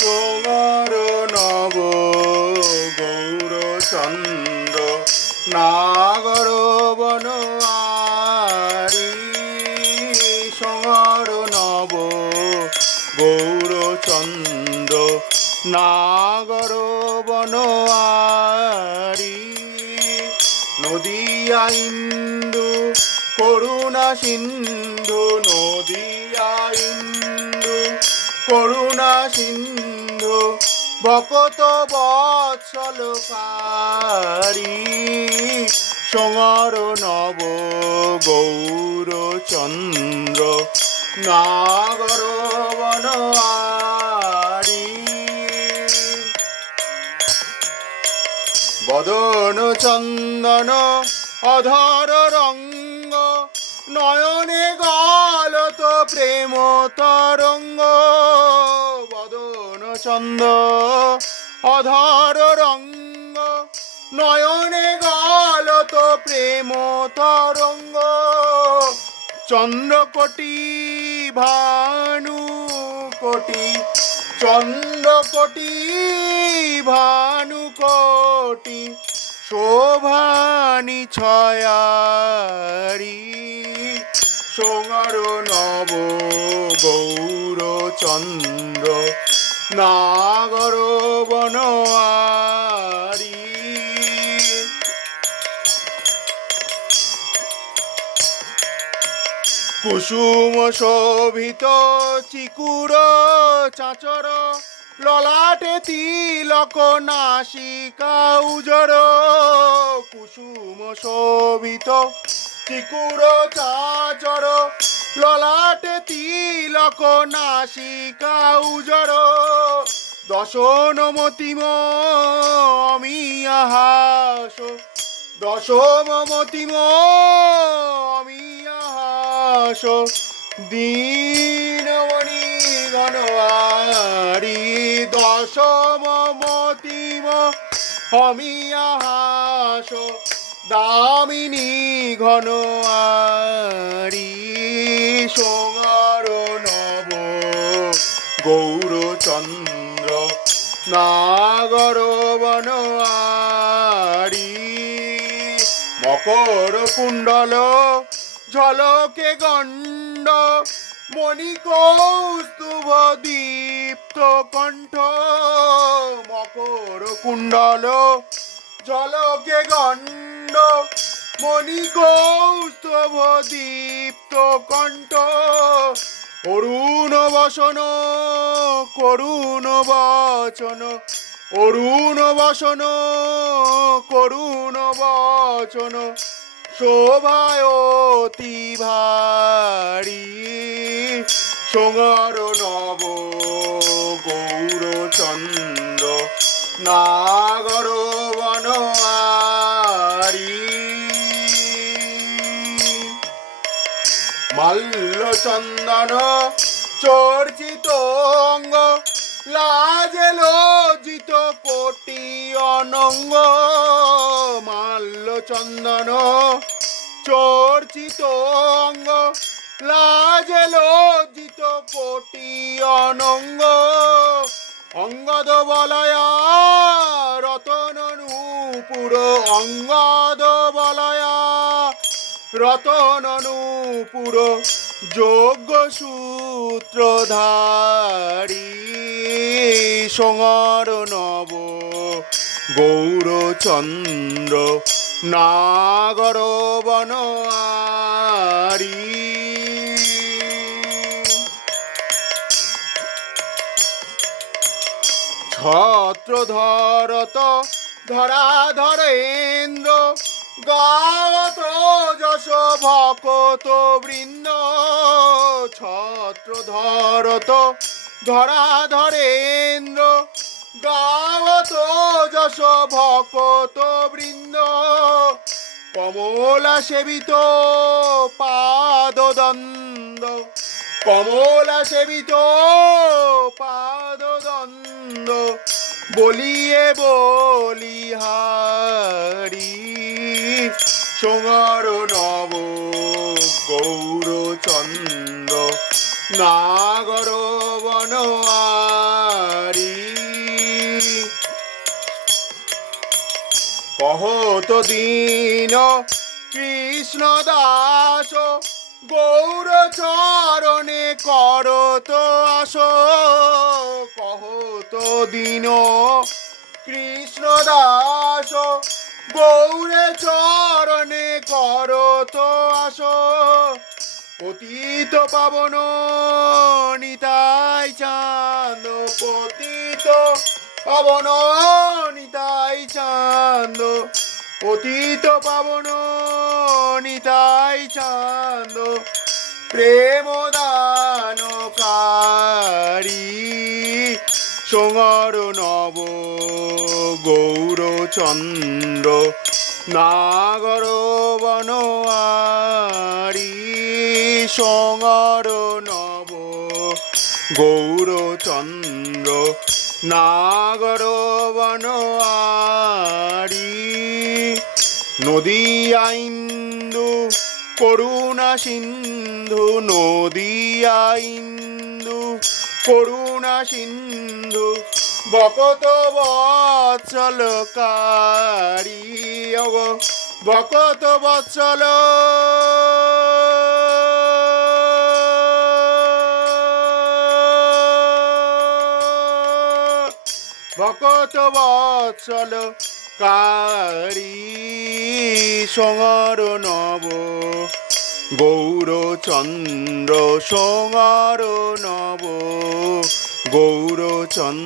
সোঙর নব গৌরচন্দ্র নাগর বনোয়ারি সোঙর নব গৌরচন্দ্র নাগর বনোয়ারি নদিয়া ইন্দু করুণা সিন্ধু নদিয়া ইন্দু করুণা সিন্ধু ভকত বৎসলকারী সোঙর নব গৌরচন্দ্র নাগর বনোয়ারি বদন চন্দন অধর রঙ্গ নয়নে গালত প্রেম তরঙ্গ বদন চন্দ অধর রঙ্গ নয়নে গালত প্রেম তরঙ্গ চন্দ্রকোটি ভানুকোটি চন্দ্রকোটি ভানুকোটি শোভানি ছয়ারি সোঙর নব গৌরচন্দ্র নাগর বনোয়ারি কুসুম শোভিত চিকুর চাচর ললাটে তিলক নাসিকা উজর কুসুম শোভিত চিকুর চাচর ললাটে তিলক নাসিকা উজর দশন মতিম অমিয়াহাস দশম মতিম অমিয়াহাস দীনমণি ঘনোয়ারি দশম মতিম অমিয়াহাস দামিনী ঘনোয়ারি সোঙর নব গৌরচন্দ্র নাগর বনোয়ারি মকর কুণ্ডল ঝলকে গণ্ড মণি কৌস্তুভ দীপ্ত কণ্ঠ মকর কুণ্ডল ঝলকে গণ্ড মণি কৌস্তুভ দীপ্ত কণ্ঠ অরুণ বসন করুণ বচন অরুণ বসন করুণ বচন শোভায় অতি ভারী সোঙর নব গৌরচন্দ্র নাগর বনোয়ারি মাল্য চন্দন চর্চিত অঙ্গ লাজে লজ্জিত কোটি অনঙ্গ মাল্য চন্দন চর্চিত অঙ্গ লাজে লজ্জিত কোটি অনঙ্গ অঙ্গদ বলয়া রতন নূপুর অঙ্গদ বলয়া রতন নূপুর যোগ্য সূত্রধারী সোঙর নব গৌরচন্দ্র নাগর বনোয়ারি ছত্রধরত ধরাধরেন্দ্র গাওত যশ ভকত বৃন্দ ছত্রধরত ধরাধরেন্দ্র গাওত যশ ভকত বৃন্দ কমলা সেবিত পাদদন্দ কমলা সেবিত পাদদন্দ বলিয়ে বলিহারি সোঙর নব গৌরচন্দ্র নাগর বনোয়ারি কহত দীন কৃষ্ণ দাস গৌর চরণে করত আস কহত দীন কৃষ্ণ দাস গৌরে চরণে করত আস পতিত পাবন নিতাই চাঁদ পতিত পাবন নিতাই চাঁদ পতিত পাবন নিতাই চাঁদ প্রেম দানকারী সোঙর নব গৌরচন্দ্র নাগর বনোয়ারি সোঙর নব গৌরচন্দ্র নাগর বনোয়ারি নদিয়া ইন্দু করুণা সিন্ধু নদিয়া ইন্দু করুণা সিন্ধু বকত বৎসলকারী বকত বৎসল ভকত বৎসল কারী সোঙর নব গৌরচন্দ্র সোঙর নব গৌরচন্দ্র